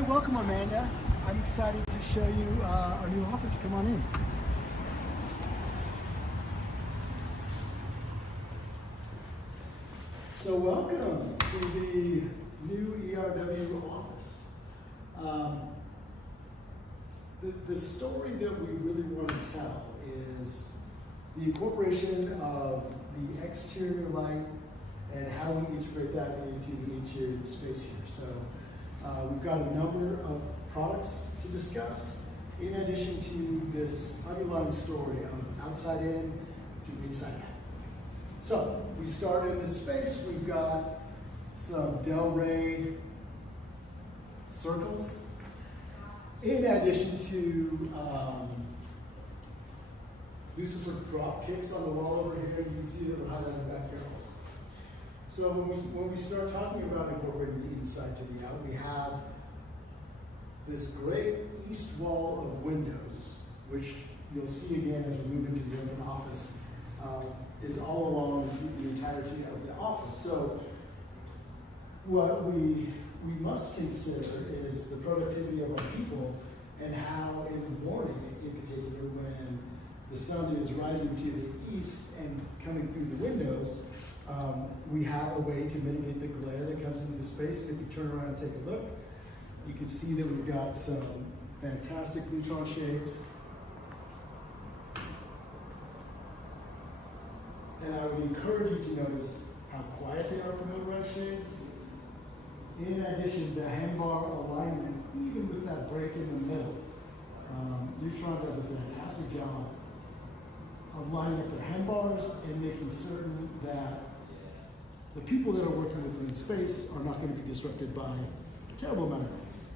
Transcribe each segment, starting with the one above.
Hi, welcome Amanda. I'm excited to show you our new office. Come on in. So welcome to the new ERW office. The story that we really want to tell is the incorporation of the exterior light and how we integrate that into the interior space here. So we've got a number of products to discuss in addition to this underlying story of outside in to inside out. So we start in this space. We've got some Del Rey circles in addition to Lucifer drop kicks on the wall over here. You can see that we're highlighted back here also. So when we start talking about incorporating the inside to the out, we have this great east wall of windows, which you'll see again as we move into the open office, is all along the entirety of the office. So what we must consider is the productivity of our people and how in the morning, in particular, when the sun is rising to the east and coming through the windows, we have a way to mitigate the glare that comes into the space. And if you turn around and take a look, you can see that we've got some fantastic Lutron shades. And I would encourage you to notice how quiet they are for low-rise shades. In addition, the handbar alignment, even with that break in the middle, Lutron does a fantastic job of lining up their handbars and making certain that the people that are working within the space are not going to be disrupted by a terrible amount of noise.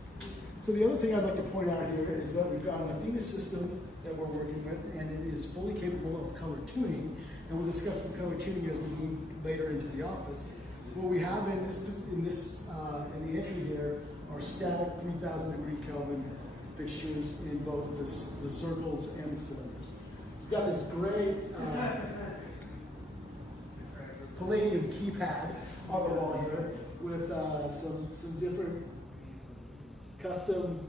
So the other thing I'd like to point out here is that we've got an Athena system that we're working with, and it is fully capable of color tuning. And we'll discuss the color tuning as we move later into the office. What we have in the entry here are static 3,000 degree Kelvin fixtures in both the circles and the cylinders. We've got this great palladium keypad on the wall here with some different custom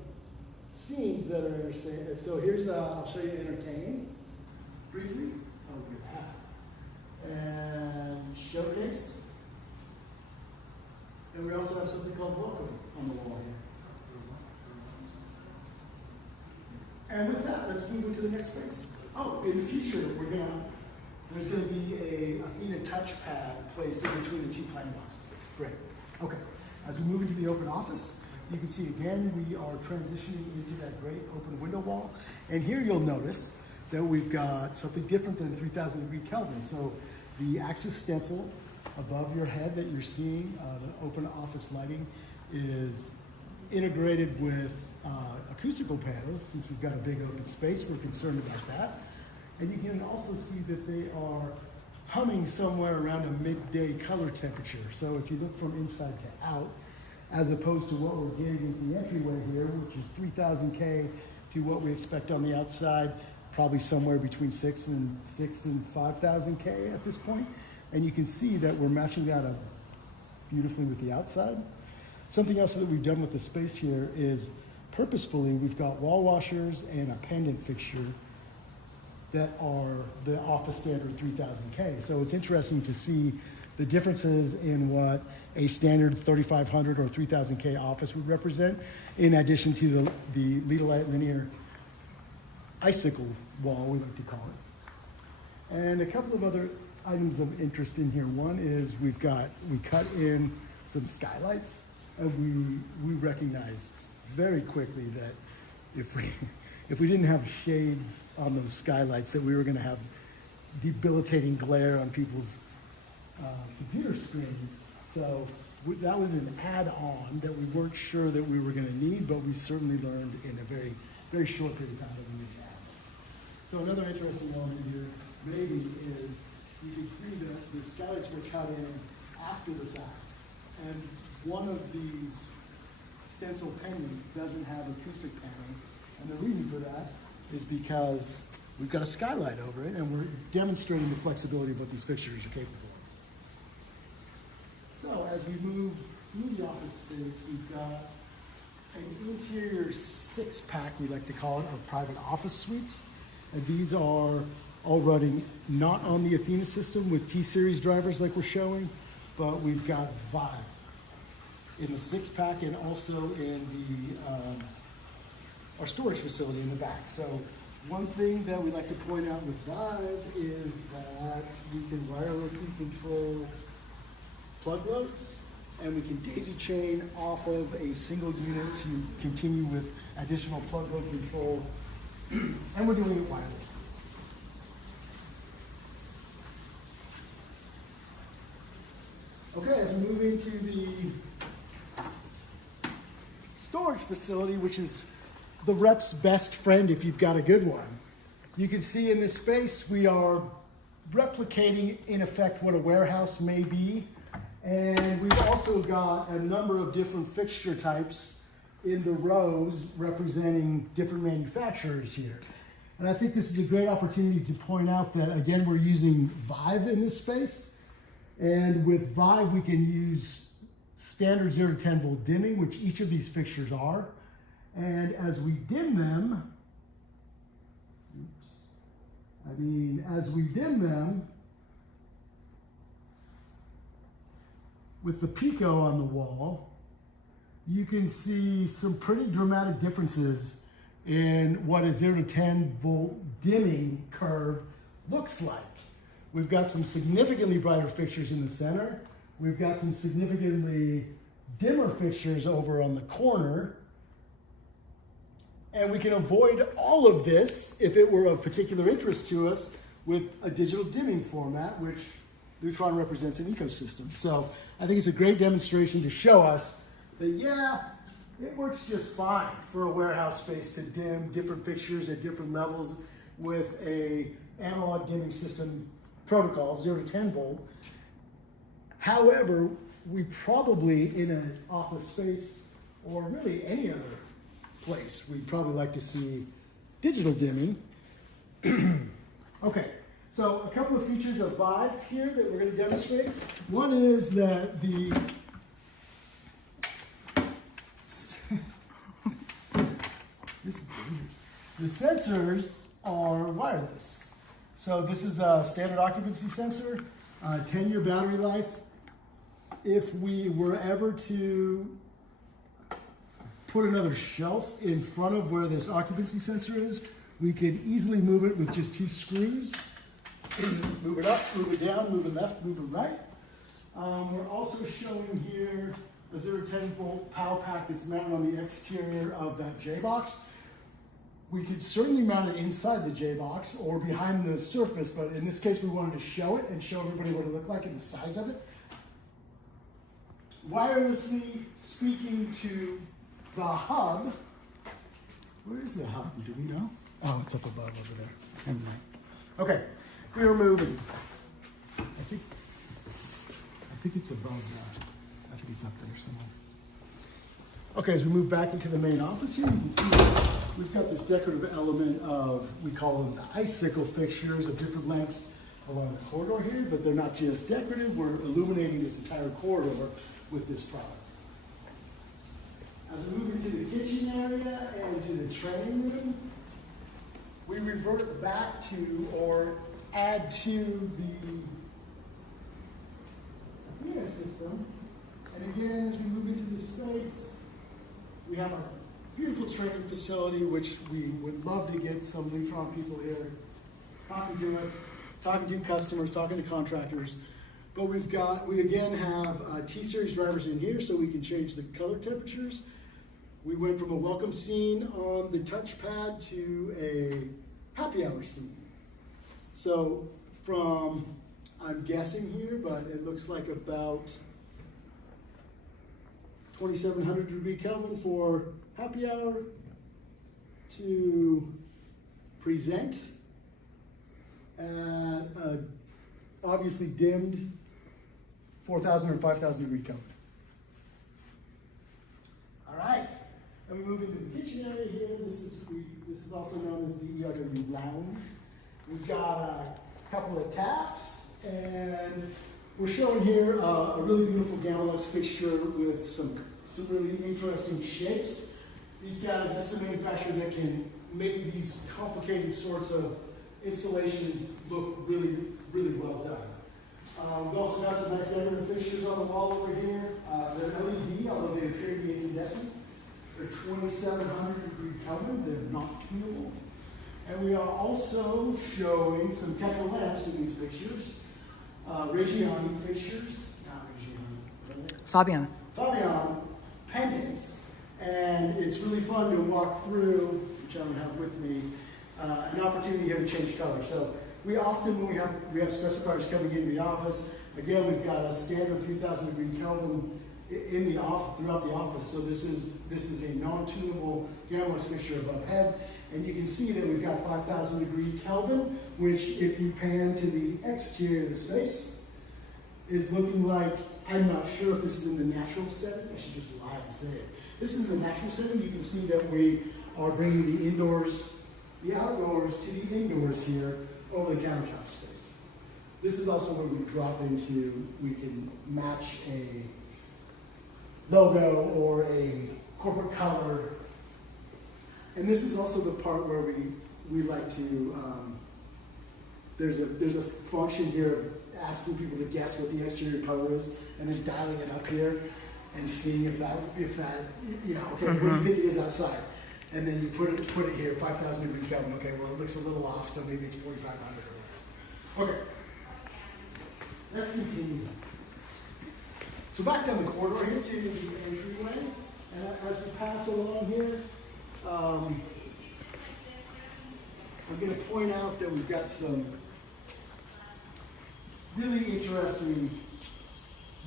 scenes that are interesting. So here's, I'll show you entertain briefly. Oh, look at that. And showcase. And we also have something called welcome on the wall here. And with that, let's move into the next space. Oh, in the future, there's gonna be a Athena touchpad placed in between the two pine boxes. Great. Okay. As we move into the open office, you can see again we are transitioning into that great open window wall. And here you'll notice that we've got something different than 3,000 degree Kelvin. So the axis stencil above your head that you're seeing, the open office lighting, is integrated with acoustical panels. Since we've got a big open space, we're concerned about that. And you can also see that they are humming somewhere around a midday color temperature. So if you look from inside to out, as opposed to what we're getting at the entryway here, which is 3,000 K, to what we expect on the outside, probably somewhere between 6 and 5,000 K at this point. And you can see that we're matching that up beautifully with the outside. Something else that we've done with the space here is purposefully we've got wall washers and a pendant fixture that are the office standard 3,000K. So it's interesting to see the differences in what a standard 3,500 or 3,000K office would represent, in addition to the Light linear icicle wall, we like to call it. And a couple of other items of interest in here. One is we cut in some skylights, and we recognized very quickly that if we didn't have shades on those skylights, that we were going to have debilitating glare on people's computer screens. So that was an add-on that we weren't sure that we were going to need, but we certainly learned in a very, very short period of time that we needed to add. So another interesting element here maybe is you can see that the skylights were cut in after the fact. And one of these stencil pendants doesn't have acoustic panels. And the reason for that is because we've got a skylight over it, and we're demonstrating the flexibility of what these fixtures are capable of. So as we move through the office space, we've got an interior 6-pack, we like to call it, of private office suites. And these are all running not on the Athena system with T-Series drivers like we're showing, but we've got Vive in the 6-pack and also in our storage facility in the back. So one thing that we like to point out with Vive is that we can wirelessly control plug loads, and we can daisy chain off of a single unit to continue with additional plug load control, and we're doing it wirelessly. Okay, as we move into the storage facility, which is the rep's best friend if you've got a good one. You can see in this space we are replicating, in effect, what a warehouse may be. And we've also got a number of different fixture types in the rows representing different manufacturers here. And I think this is a great opportunity to point out that, again, we're using Vive in this space. And with Vive, we can use standard 0 to 10 volt dimming, which each of these fixtures are. And as we dim them, with the Pico on the wall, you can see some pretty dramatic differences in what a 0 to 10 volt dimming curve looks like. We've got some significantly brighter fixtures in the center. We've got some significantly dimmer fixtures over on the corner. And we can avoid all of this, if it were of particular interest to us, with a digital dimming format, which Lutron represents an ecosystem. So I think it's a great demonstration to show us that, yeah, it works just fine for a warehouse space to dim different fixtures at different levels with a analog dimming system protocol, 0 to 10 volt. However, we probably, in an office space, or really any other place, we'd probably like to see digital dimming. Okay, so a couple of features of Vive here that we're going to demonstrate. One is that the sensors are wireless. So this is a standard occupancy sensor, 10-year battery life. If we were ever to put another shelf in front of where this occupancy sensor is, we could easily move it with just 2 screws. Move it up, move it down, move it left, move it right. We're also showing here a 0 to 10 volt power pack that's mounted on the exterior of that J-box. We could certainly mount it inside the J-box or behind the surface, but in this case we wanted to show it and show everybody what it looked like and the size of it. Wirelessly speaking to the hub. Where is the hub? Do we know? Oh, it's up above over there. Never mind. Okay, we are moving. I think it's above that. I think it's up there somewhere. Okay, as we move back into the main office here, you can see we've got this decorative element of, we call them the icicle fixtures of different lengths along the corridor here, but they're not just decorative, we're illuminating this entire corridor with this product. As we move into the kitchen area and to the training room, we revert back to or add to the Athena system. And again, as we move into the space, we have a beautiful training facility, which we would love to get some Lutron people here talking to us, talking to customers, talking to contractors. But we again have T-Series drivers in here so we can change the color temperatures. We went from a welcome scene on the touchpad to a happy hour scene. So from, I'm guessing here, but it looks like about 2700 degree Kelvin for happy hour to present at a obviously dimmed 4000 or 5000 degree Kelvin. All right, and we move into the kitchen area here. This is also known as the ERW lounge. We've got a couple of taps, and we're showing here a really beautiful Gamma Lux fixture with some really interesting shapes. These guys, this is a manufacturer that can make these complicated sorts of installations look really, really well done. We've also got some nice emerald fixtures on the wall over here. They're LED, although they appear to be incandescent. They're 2700 degree Kelvin. They're not tunable. And we are also showing some Tetra lamps in these fixtures. Reggiani fixtures, not Reggiani. Fabian. Fabian pendants. And it's really fun to walk through, which I don't have with me, an opportunity here to change color. So we often, when we have specifiers coming into the office, again, we've got a standard 3000 degree Kelvin in the office, throughout the office. So this is a non-tunable gamma fixture above head. And you can see that we've got 5000 degree Kelvin, which if you pan to the exterior of the space, is looking like, I'm not sure if this is in the natural setting. I should just lie and say it. This is in the natural setting. You can see that we are bringing the indoors, the outdoors to the indoors here over the countertop space. This is also where we drop into, we can match a logo or a corporate color. And this is also the part where we like to, there's a function here of asking people to guess what the exterior color is and then dialing it up here and seeing if that you know, okay, what do you think it is outside? And then you put it here, 5000 degree Kelvin. Okay, well it looks a little off, so maybe it's 4500. Okay, let's continue. So back down the corridor here to the entryway, and as we pass along here, I'm going to point out that we've got some really interesting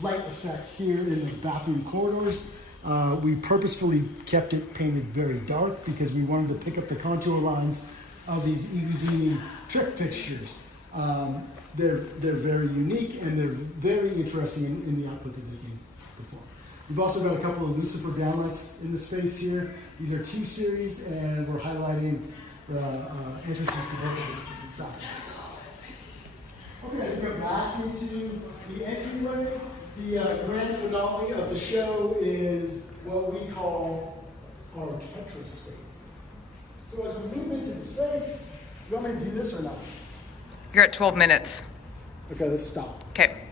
light effect here in the bathroom corridors. We purposefully kept it painted very dark because we wanted to pick up the contour lines of these Iguzini trick fixtures. They're very unique and they're very interesting in the output that they can perform. We've also got a couple of Lucifer downlights in the space here. These are 2 series, and we're highlighting the entrances to both of the different factors. Okay, as we go back into the entryway, the grand finale of the show is what we call our Ketra space. So as we move into the space, you want me to do this or not? You're at 12 minutes. Okay, let's stop. Okay.